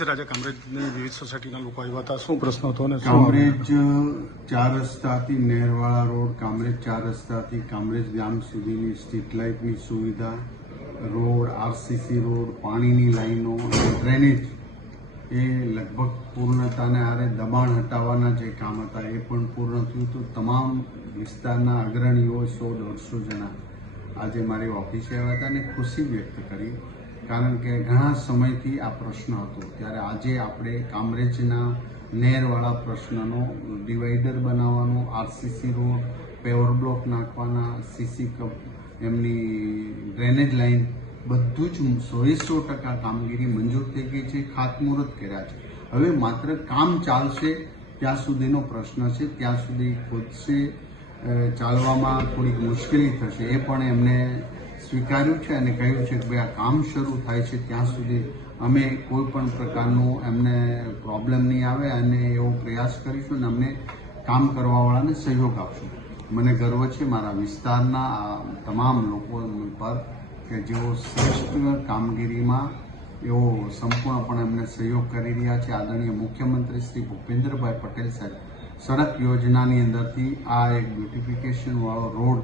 કામરેજની વિવિધ સોસાયટીના લોકો આવ્યા હતા. શું પ્રશ્ન હતો અને કામરેજ ચાર રસ્તાથી નહેરવાળા રોડ કામરેજ ચાર રસ્તાથી કામરેજ ગામ સુધીની સ્ટ્રીટ લાઇટની સુવિધા રોડ આરસીસી રોડ પાણીની લાઈનો ડ્રેનેજ એ લગભગ પૂર્ણતાને આરે દબાણ હટાવવાના જે કામ હતા એ પણ પૂર્ણ થયું. તો તમામ વિસ્તારના અગ્રણીઓ સો દોઢસો જણા આજે મારી ઓફિસે આવ્યા હતા અને ખુશી વ્યક્ત કરી કારણ કે ઘણા સમયથી આ પ્રશ્ન હતો. ત્યારે આજે આપણે કામરેજના નહેરવાળા પ્રશ્નનો ડિવાઈડર બનાવવાનો, આરસીસી રોડ, પેવર બ્લોક નાખવાના, સીસી કપ, એમની ડ્રેનેજ લાઈન બધું જ સોએ ટકા કામગીરી મંજૂર થઈ ગઈ છે, ખાતમુહૂર્ત કર્યા છે. હવે માત્ર કામ ચાલશે, ત્યાં સુધીનો પ્રશ્ન છે, ત્યાં સુધી ખોદશે ચાલવામાં થોડીક મુશ્કેલી થશે. એ પણ એમને સ્વીકાર્યું છે અને કહ્યું છે કે ભાઈ, આ કામ શરૂ થાય છે ત્યાં સુધી અમે કોઈ પણ પ્રકારનું એમને પ્રોબ્લેમ નહીં આવે અને એવો પ્રયાસ કરીશું અને અમને કામ કરવાવાળાને સહયોગ આપશું. મને ગર્વ છે મારા વિસ્તારના તમામ લોકો પર કે જેઓ શ્રેષ્ઠ કામગીરીમાં એવો સંપૂર્ણપણે અમને સહયોગ કરી રહ્યા છે. આદરણીય મુખ્યમંત્રી શ્રી ભૂપેન્દ્રભાઈ પટેલ સાહેબ, સડક યોજનાની અંદરથી આ એક બ્યુટિફિકેશનવાળો રોડ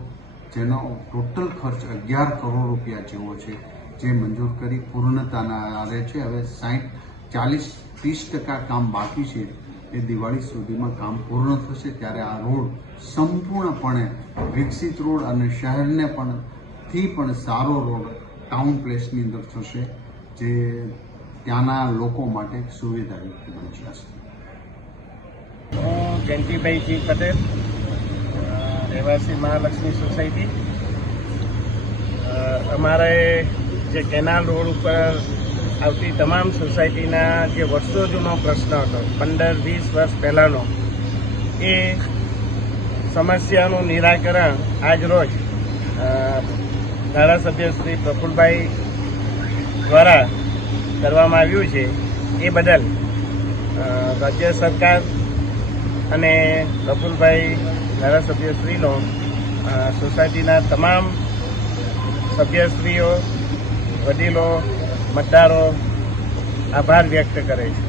જેનો ટોટલ ખર્ચ અગિયાર કરોડ રૂપિયા જેવો છે, જે મંજૂર કરી પૂર્ણતાના આરે છે. હવે સાહીઠ ચાલીસ, ત્રીસ ટકા કામ બાકી છે. એ દિવાળી સુધીમાં કામ પૂર્ણ થશે ત્યારે આ રોડ સંપૂર્ણપણે વિકસિત રોડ અને શહેરને પણ, થી પણ સારો રોડ ટાઉન પ્લેસની અંદર થશે, જે ત્યાંના લોકો માટે સુવિધાયુક્ત બનશે હું જયંતિભાઈ જી પટેલ રહેવાસી મહાલક્ષ્મી સોસાયટી. અમારે જે કેનાલ રોડ ઉપર આવતી તમામ સોસાયટીના જે વર્ષો જૂનો પ્રશ્ન હતો, પંદર, વીસ વર્ષ પહેલાંનો, એ સમસ્યાનું નિરાકરણ આજ રોજ ધારાસભ્ય શ્રી પ્રફુલભાઈ દ્વારા કરવામાં આવ્યું છે. એ બદલ રાજ્ય સરકાર અને પ્રફુલભાઈ ધારાસભ્યશ્રીનો સોસાયટીના તમામ સભ્યશ્રીઓ વડીલો મતદારો આભાર વ્યક્ત કરે છે.